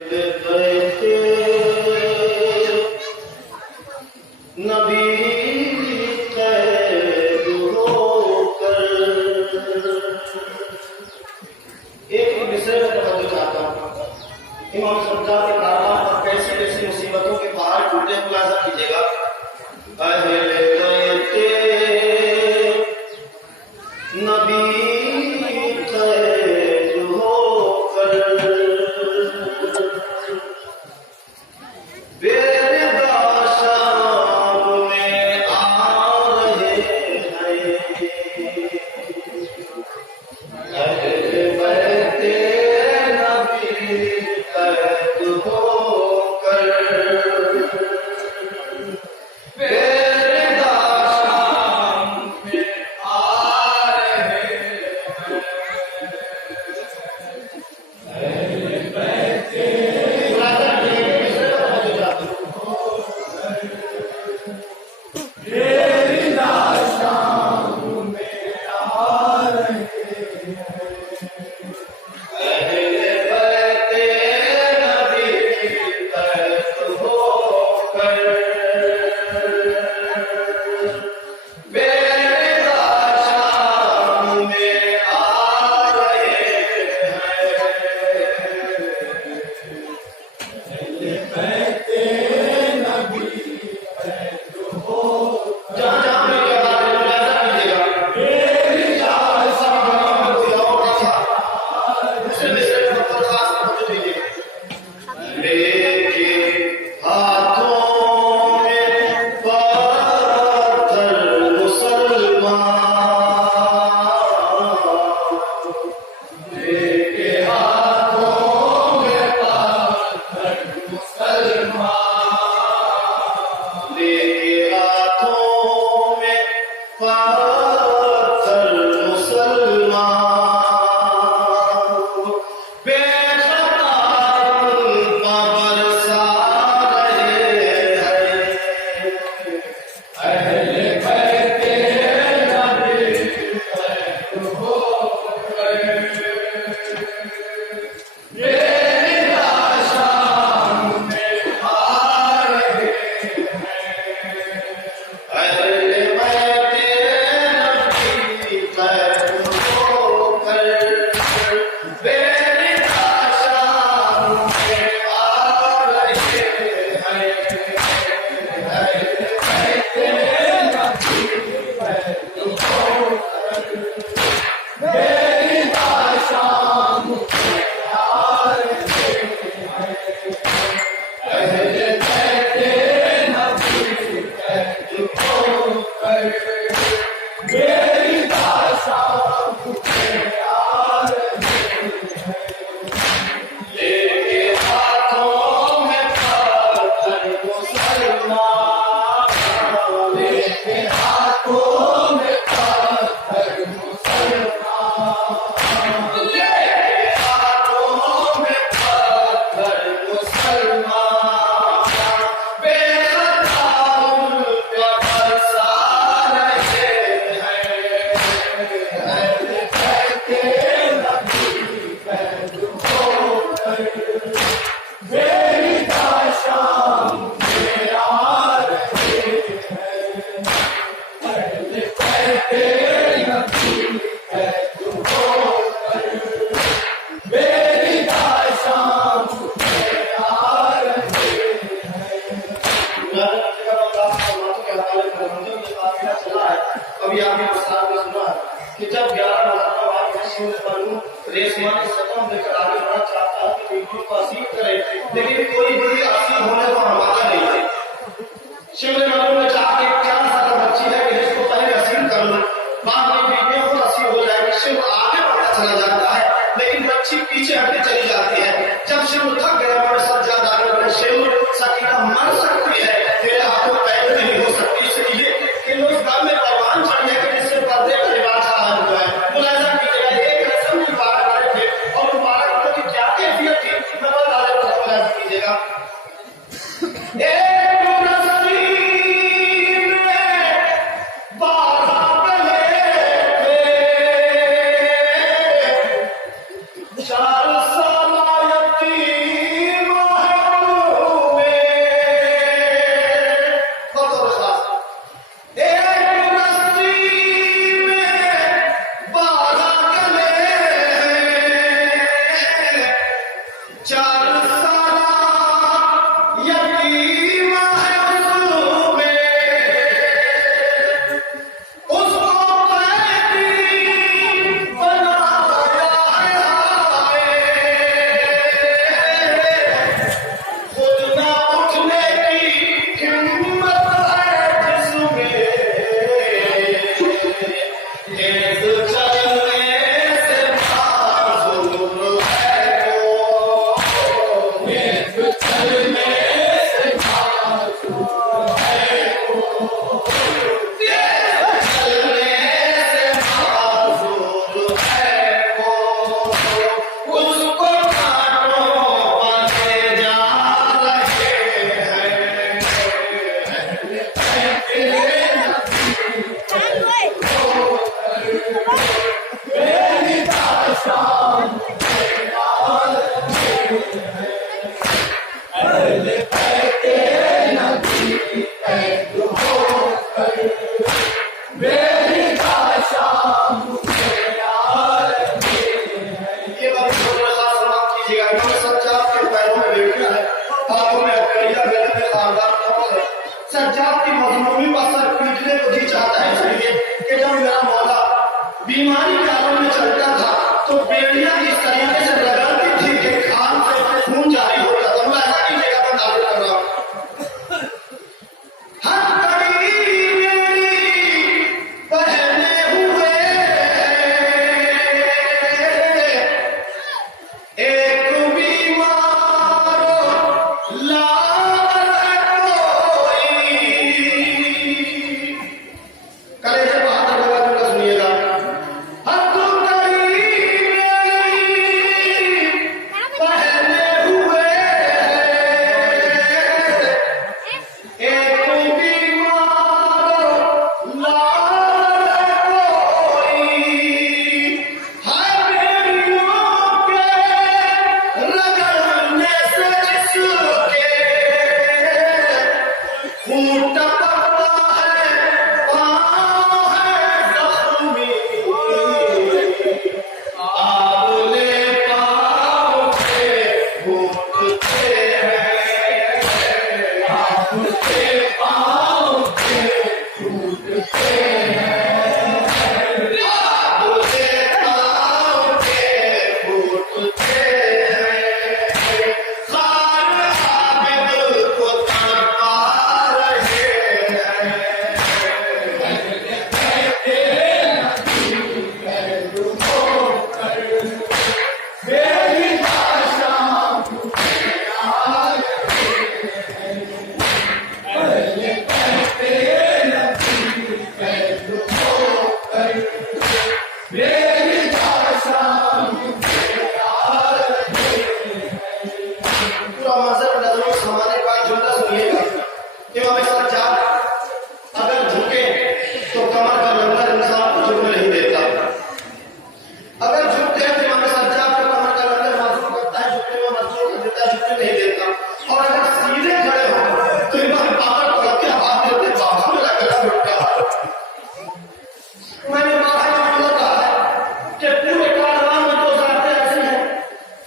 नबी कैद होकर एक विषय में बताना चाहता हूँ। इमाम सरकार के कारनाम पर कैसे कैसे मुसीबतों के पहाड़ टूटे, खुलासा कीजिएगा। अहले बैते नबी कैद होकर अभी आपने प्रसाद में सुना कि जब 11 रेशमा ने सदम लेकर आगे बढ़ना चाहता है कि बिल्कुल को असीम करे, लेकिन कोई भी असीम होने को हमारा नहीं है। शिव ने मालूम में चाहते क्या सारा बच्ची है कि इसको पहले असीम कर लो, बाद में बीवियों को असीम हो जाएगी। शिव आगे बढ़ता चला जाता है लेकिन बच्ची पीछे हटते चली जाती है। जब शिव थक गया और सब ज्यादा आगे बढ़े, शिव सकीना मर सकती है, तेरे हाथों पैर नहीं हो सकती, इसलिए कि लोग गांव में परवान चढ़ जाएंगे जिससे पर्दे का रिवाज हाल हुआ है। मुलाजा कीजिएगा, एक रस्म की बात कर रहे थे और मुबारक की क्या कैफियत थी, नवाज वाले को मुलाजा कीजिएगा। चार साल यतीम सज्जाद की मजलूमी पर सर पीटने को जी चाहता है, इसलिए कि जब मेरा मौला बीमारी के आलम में चलता था तो बेड़ियां इस तरीके से लगाती थी कि खान से खून जारी होता था। मैं ऐसा कीजिएगा तो नारे कर रहा हूँ। हर कड़ी पहने हुए एक बीमार कलेजे बहादुर बाबा जी का सुनिएगा। हर पहने हुए एक बीमार रगड़ने से जिसके खून टपकता है, पाँव है जख्मी, आबले पाँव के घूटते हैं, आबले पाँव के घूटते हैं, आबले पाँव के घूटते हैं, खान आबिद को तड़पा रहे हैं। पूरा मंजर नजरों समाने का जुमला सुनिएगा कि इमाम सज्जाद अगर झुके तो कमर का लंगर इंसान को झुकने नहीं देता, अगर झुकते हैं तो इमाम सज्जाद को कमर का लंगर मजबूत करता है, झुकने में मजबूत कर देता है, झुकने नहीं देता। और अगर सीधे खड़े हो तो इमाम पापड़ पकड़ के हाथ देते, बाबा मेरा गला घुट गया। मैंने बाहर जुमला कहा है कि पूरे कारवां में दो जातें ऐसी हैं,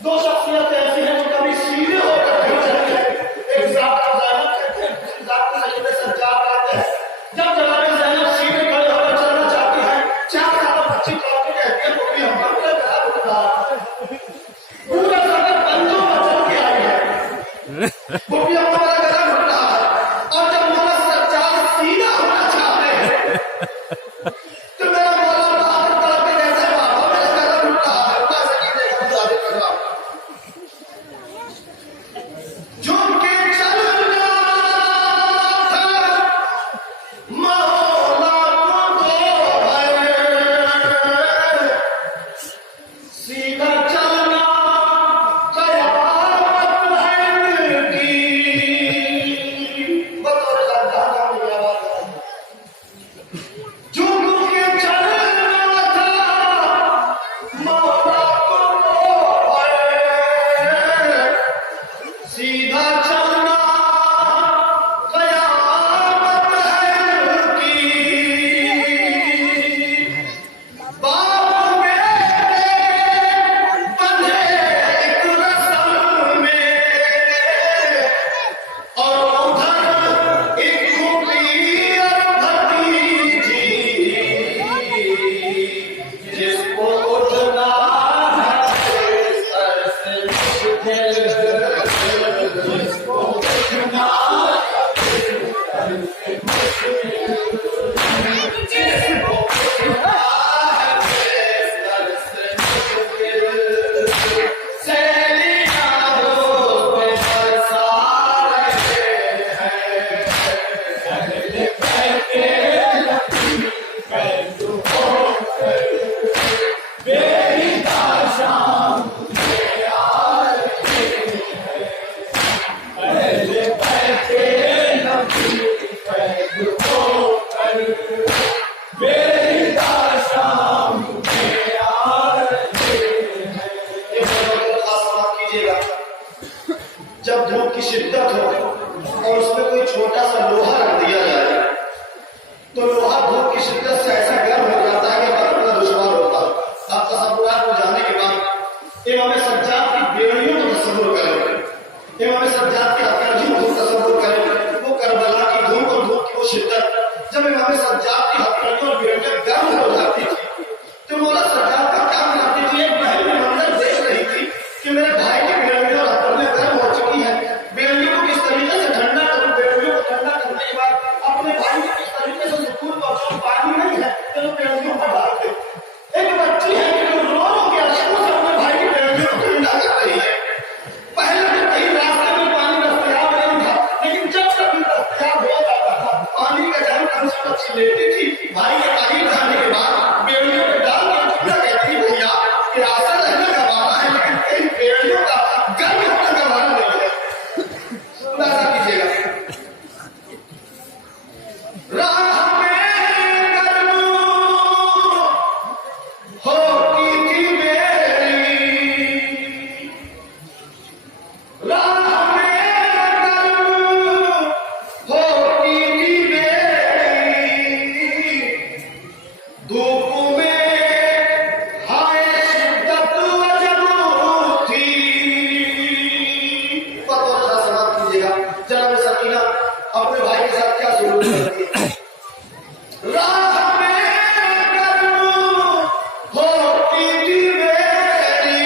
दो शख्सियतें ऐसी हैं जो कभी सीधे होकर नहीं चलती हैं। एक जात को ज़ैनब कहते हैं, दूसरी जात को सैयद सज्जाद कहते हैं। जब जनाब ज़ैनब सीधे खड़े होकर चलना चाहती है, 4 साल बच्ची तौर पे कहती है तो भी हम अपने गला घुट रहा है। पूरा सफर बंदों में चल के आई है, वो भी हमारा गला घुट रहा है। और जब मौला सज्जाद सीधा होना चाहते हैं तो मेरा मौला बाहर पड़ के कहता है बाबा मेरा गला घुट रहा है। मैं ऐसा नहीं देखा, गुजारिश कर रहा हूं। झुक के चलना था मौला को तो है, सीधा चलना कयामत है की। बतौर अल्लाह का मेरी आवाज है। झुक के चलना था मौला को तो है, सीधा चलना कयामत है की। बाप बेटे बंधे एक रस्म में, जब धूप की शिद्दत हो और उसमें कोई छोटा सा लोहा रख दिया जाए तो लोहा धूप की शिद्दत से ऐसा गर्म हो जाता है कि पकड़ना दुश्वार होता है। आप तसव्वुरात में जाने के बाद इमाम सज्जाद की बेड़ियों को तसव्वुर करें, इमाम सज्जाद के हथकड़ियों को तसव्वुर करें, वो करबला की धूप और धूप की वो शिद्दत जब इमाम सज्जाद की हथकड़ियों और बेड़ियां गर्म हो जाती थी तो मौला सज्जाद का क्या बनाती थी, एक बहन में मंजर देख रही थी कि मेरे भाई की बेड़ियों और हथकड़ियां गर्म हो चुकी है, बेड़ियों को किस तरीके से ठंडा करूं, बेड़ियों को ठंडा करने के बाद अपने भाई को किस तरीके से सुकून पहुंचाऊं, पानी नहीं है तो बेड़ियों पर डाल दे। एक बच्ची है कि जो रो रो के अश्कों से अपने भाई की बेड़ियों को ठंडा कर रही है। पहले तो कहीं रास्ते में पानी दस्तयाब नहीं था, लेकिन जब कभी दस्तयाब हो जाता था पानी का जहन कम से बच्ची लेती थी, भाई के करीब जाने के बाद बेड़ियों में डाल के ठंडा कहती भैया कि आशा रहने का वादा है लेकिन कहीं बेड़ियों का गर्म होने का वादा नहीं है। खुलासा कीजिएगा। राह में गर्म होती थी मेरी, राह में गर्म होती थी मेरी, धूप में हाय शिद्दत अजब थी। पता था समाप्त कीजिएगा। जनाब सकीना अपने भाई के साथ क्या सुलूक करती है। राह में गर्म होती थी मेरी,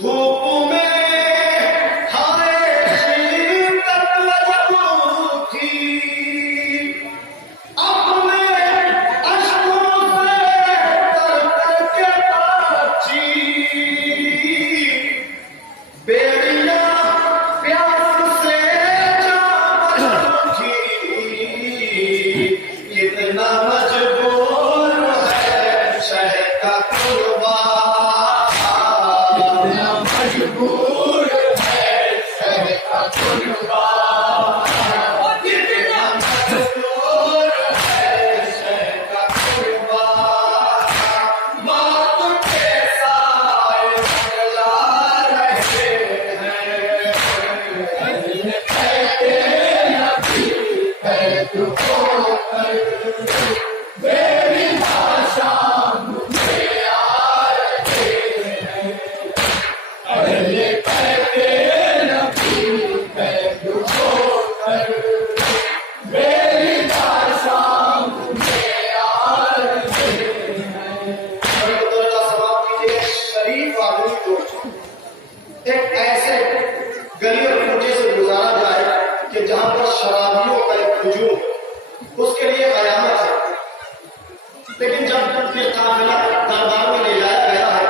धूप में हाय शिद्दत अजब थी, अपने अश्कों से तर तर के बची, बेड़ियां प्यास से जाम थी, कितना मजबूर है शहर का कुर्बान, कितना मजबूर है शहर का कुर्बान, कितना मजबूर है शहर का कुर्बान, मौत के साए मंगला रहे हैं, कहते नबी है तू होकर, मेरी भाषा मुझे आ रहे हैं, अरे कहते नबी है तू होकर, मेरी भाषा मुझे आ रहे हैं। समाप्त कीजिए। शरीफ आदमी को एक ऐसे गली और कूचे से गुजारा जाए कि जहां पर शराबियों का एक हुजूम, उसके लिए कयामत है। लेकिन जब ये काफिला दरबार में ले जाया गया है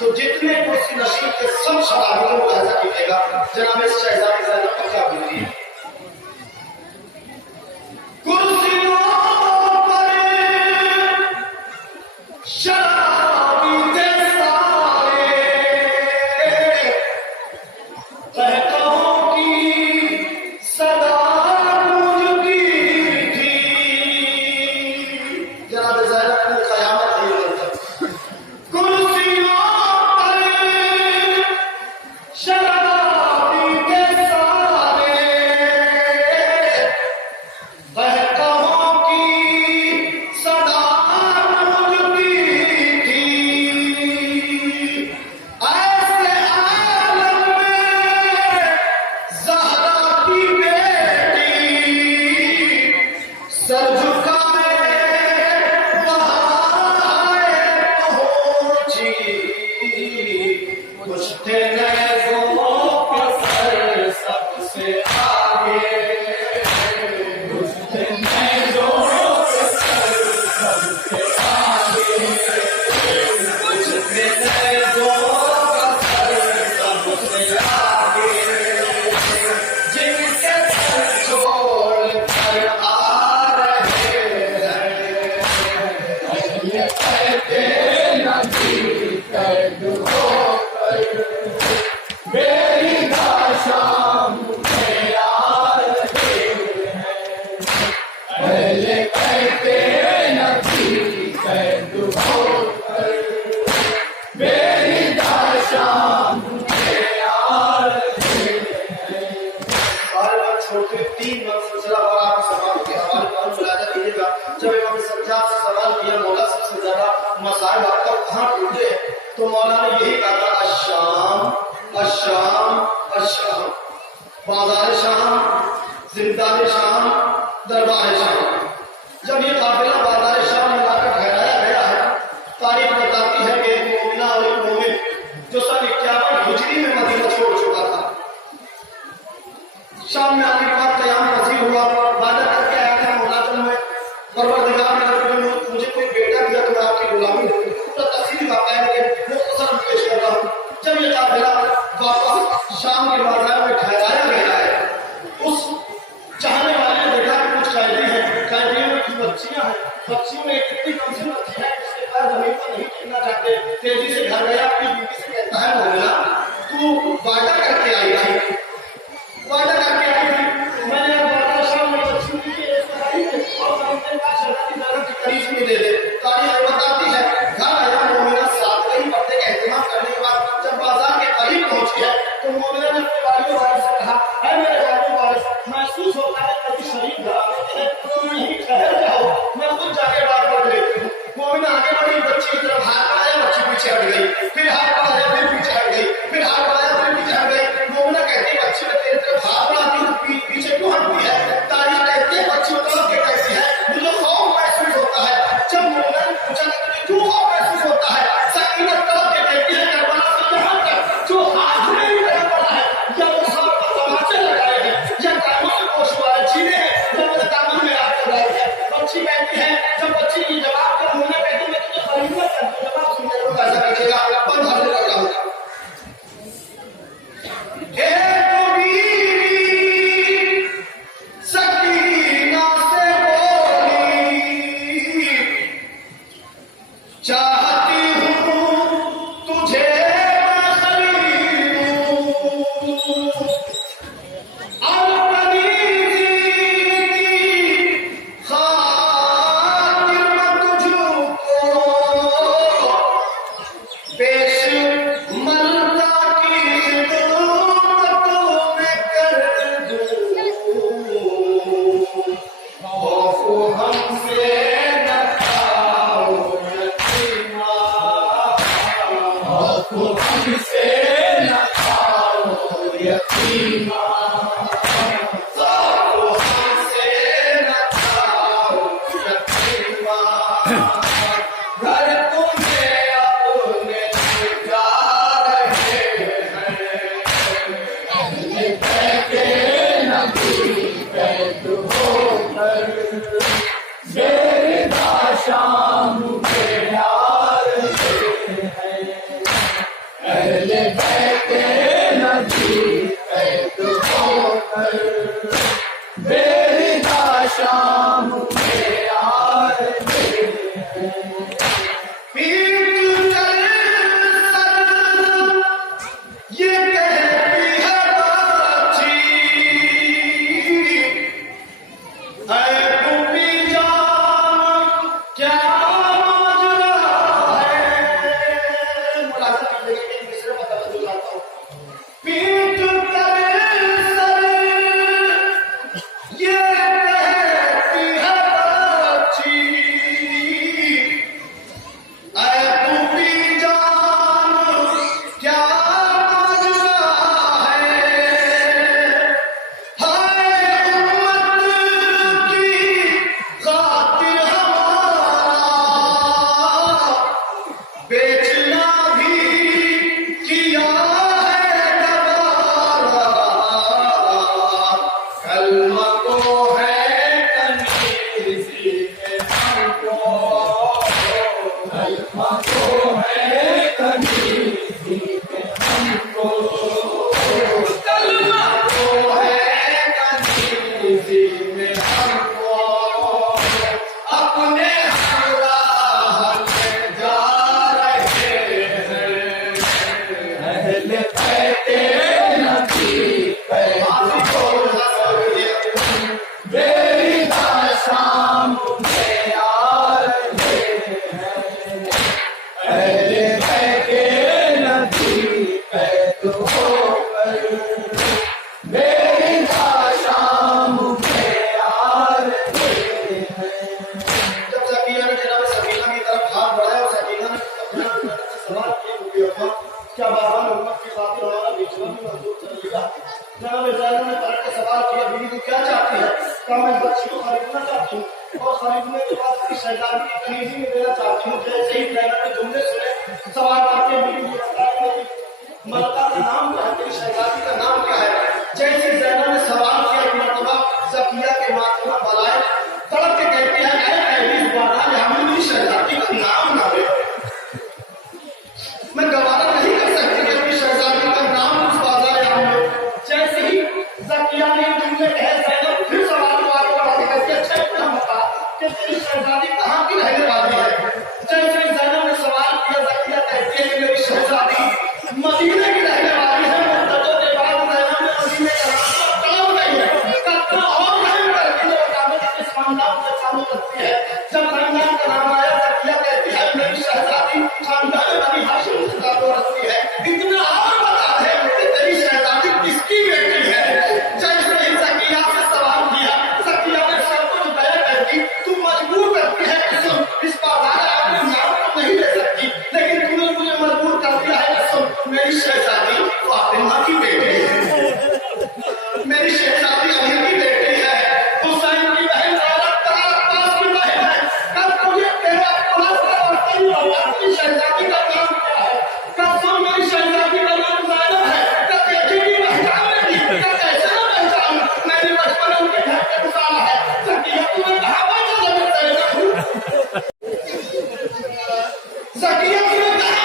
तो जितने कुर्सी नशीब के सब शराबियों को ऐसा दिखेगा। जनाब इस शहजादी ज़ैनब का क्या गुजरी है। कुर्सियों पर शराबी थे सारे, कहताओं की सदा गूंजती थी। जनाब ज़ैनब को कयामत नहीं होती। कुर्सियों पर शराबी थे सारे, कहताओं की सदा गूंजती थी। ऐसे आलम में ज़हरा की बेटी सर झुकाए वहाँ पहुंची, कुछ थे नैज़ों के सर सबसे आगे, कुछ थे नैज़ों के सर सबसे आगे, कुछ थे नैज़ों का सर सबसे आगे, जिनके सर छोड़ कर आ रहे हैं, ये कहते नबी कैद होकर, मेरी भाषा मुझे अशाम अशाम, बाजार शाम, जिंदान शाम, दरबार शाम। जब ये काफिला बाजार शाम मिलाकर ठहराया गया है, तारीख बताती है कि एक मोमिना और एक मोमिन जो सन 51 हिजरी में मदीना छोड़ चुका था, शाम में आने के बाद कयाम पसीर हुआ, वादा करके आया था मुलाजम में, परवरदिगार ने अगर मुझे कोई बेटा दिया तो मैं आपकी गुलामी पूरा तफसील वाक़या के मुख्तसर पेश कर रहा हूँ। जब ये काफिला वापस शाम के बाजार में ठहराया गया है, उस चाहने वाले ने देखा कि कुछ कैदी हैं, कैदियों में कुछ बच्चियां हैं, बच्चियों में एक इतनी कमजोर बच्ची है जिसके पैर जमीन पर नहीं टिकना चाहते, तेजी से घर गया, अपनी बीवी से कहता है मोमिना तू वादा करके आई थी, वादा करके आई थी, मैंने वादा शाम में बच्ची की एक कराई है और समझने का शराबी दारू की करीब में दे दे। तारीख बताती है घर आया मोमिना, साथ गई, पर्दे का एहतमाम करने के बाद जब बाजार के करीब पहुंची है तो मोमिना ने अपने वालियों वारिस से कहा, है मेरे वालियों वारिस, महसूस होता है कभी शरीर घरा देते हैं तो नहीं ठहर जाओ, मैं खुद जाके बात कर लेती हूँ। मोमिना आगे बढ़ी, बच्ची की तरफ हाथ बढ़ाया, बच्ची पीछे हट गई, फिर हाथ बढ़ाया, फिर पीछे हट गई, फिर हाथ बढ़ाया, फिर पीछे हट गई। मोमिना कहती है बच्ची ने तेरी तरफ हाथ बढ़ाती हूँ, पीछे क्यों हटती है? तारीख कहती है बच्ची उतर के कहती है मुझे खौफ महसूस होता है। जब मोमिना ने पूछा कि तुझे क्यों खौफ महसूस होता है, सकीना तड़प के कहती है करबला से यहाँ तक जो हाथ में ही लगा पड़ा है, या वो सांप का तमाचे लगाए हैं, या कानों में गोशवारे छीने हैं, या मेरे दामन में आग लगाई है। बच्ची कहती है, जब बच्ची की जवाब जब मोमिना कहती है मैं तुझे खरीदना चाहती हूँ, जवाब सुनने को कैसा रखेगा, बंद हाथ लगा होगा। सकीना से बोली चाहती हूँ तुझे मैं खरीदूं, अपनी खातिर मैं तुझको पेश मलका की खिदमत में कर दूं, खौफ हमसे न खाओ यतीमा, खौफ हमसे न खाओ यतीमा, खौफ हमसे न खाओ यतीमा, घर तुम्हें अपने जा रहे हैं, कहते नबी कैद होकर बेरिदा शाम के यार हैं, अहले कहते नबी कैद होकर बेरिदा शाम के यार हैं। पीट कर सर ये कहती है बच्ची, ऐ पुपी जान क्या माजरा है। मुलाकात करने के लिए मिस्र बता जाता हूँ। पीट जनाब इज़राइल ने तरह के सवाल किया, बीवी तू क्या चाहती है? कहा मैं बच्ची को खरीदना चाहती हूँ और खरीदने के बाद अपनी शहजादी की कनीजी में देना चाहती हूँ। जैसे ही ड्राइवर ने जुमले सुने सवाल करके बीवी ने बताया कि मलका का नाम क्या है, तेरी शहजादी का नाम क्या है? जैसे ज़ैनब ने सवाल किया एक मरतबा ज़किया के माथे में बलाए तड़प के कहती है इस बात है मेरी शहजादी का नाम ना ले, मैं गवारा नहीं कर सकती कि अपनी शहजादी का नाम उस बाजार में। जैसे ही ज़किया ने जुमले कहे ज़ैनब फिर सवाल को आगे बढ़ा के कहती है अच्छा इतना बता कि तेरी शहजादी कहाँ की रहने वाली है? जैसे ही ज़ैनब ने सवाल किया ज़किया कहती है कि मेरी शहजादी मदीने की रहने वाली है। मुद्दतों के बाद ज़ैनब ने मदीने का तलब नहीं है कत्ता और नहीं करके जो बताने का इस खानदान से चालू करती है। जब खानदान का नाम आया ज़किया कहती है मेरी शहजादी खानदान बनी हाशिम से ताल्लुक़ रखती है। इतना और बता दे कि तेरी शहजादी किसकी बेटी है? जैसे ही ज़किया से सवाल किया ज़किया ने सब कुछ बयां कर दी। तू मजबूर करती है कि सुन इस बाजार अपने नाम को नहीं ले सकती, लेकिन तूने मुझे मजबूर कर दिया है कि सुन मेरी शहजादी फातिमा की बेटी है, मेरी शहजादी अली की बेटी है, हुसैन की बहन अब्बास की बहन है। कल तुझे तेरा अपनी शहजादी का नाम क्या है? कल सुन मेरी शहजादी का नाम ज़ैनब है। कल बेटी की पहचान नहीं, कल कैसे ना पहचान? मैंने बचपन में उनके घर पे गुजारा है। ज़किया तुम्हें कहा ज़किया तुम्हें कहा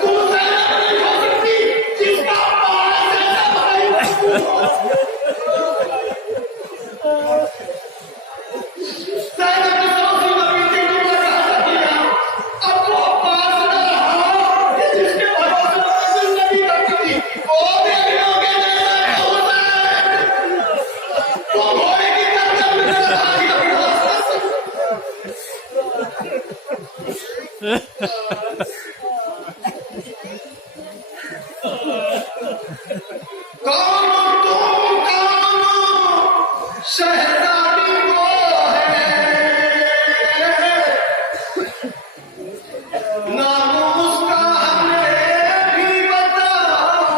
तुम ज़ैनब नहीं हो सकती जिसका बाप ज़ैनब है। ज़ैनब की सौसी नबी के जुमला कहा ज़किया अब वो अब्बास ने रहा कि जिसके भरोसे पर जिंदगी करती थी वो भी लोगे वो घोड़े की गर्दन में लगा दिया। कौन तुम कौन शहजादी वो है नाम उसका हमें भी बताओ।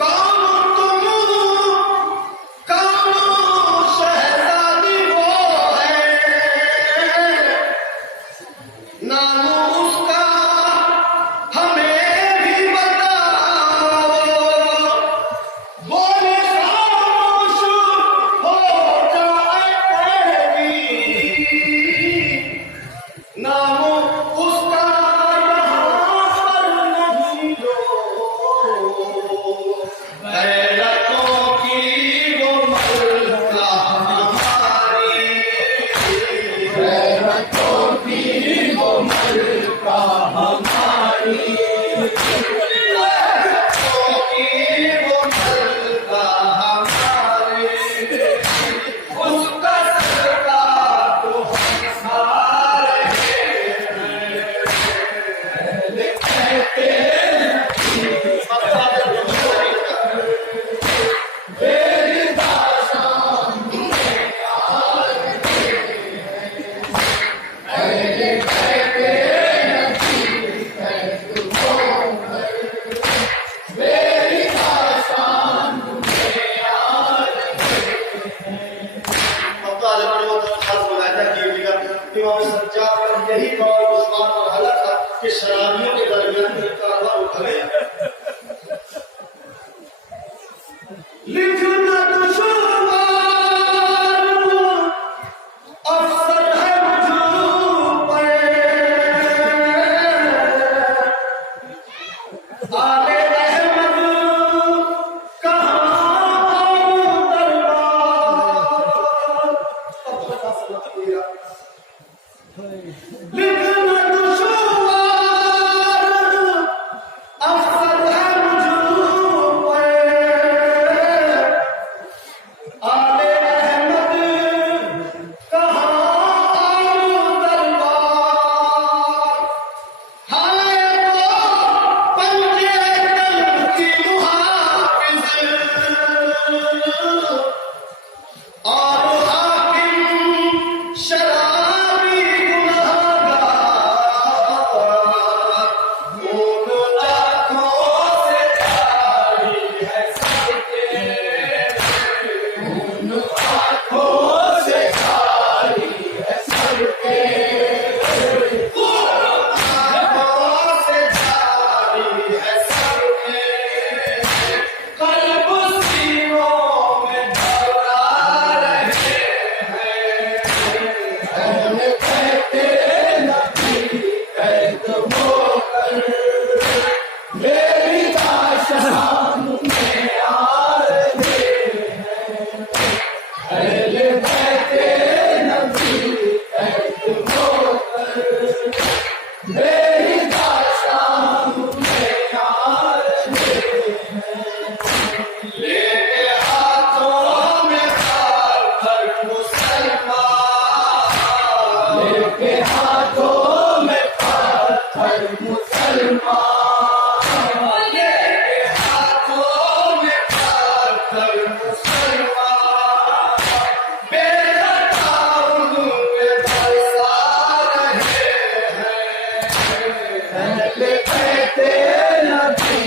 कौन तुम कौन शहजादी वो है नाम उसका हमें भी बताओ। बोले खामोश हो जाए तेरी नाम उसका यहाँ पर नहीं लो। गैरतों की वो मलका हमारी, गैरतों की वो मलका हमारी, गैरतों की वो मलका हमारी, उसका सदका तो हम सारे कहते हैं। मेरी दास्तान यही कौल उस्मान पर हला था कि शराबियों के दरमियान में कारवां उठा गया। लिखना दुश्मन अफसर है मुझ पे आले रहमत कहाँ दरबार। लिखना दुश्मन अफसर मेरी शाम में आरज़ू अहले बैते नबी मेरी शाम में आरज़ू लेके हाथों में हर मुसलमान लेके हाथों में हर मुसलमान लेके हाथों में हर मुसलमान बेटा पे बरसा रहे हैं अहले बैते नबी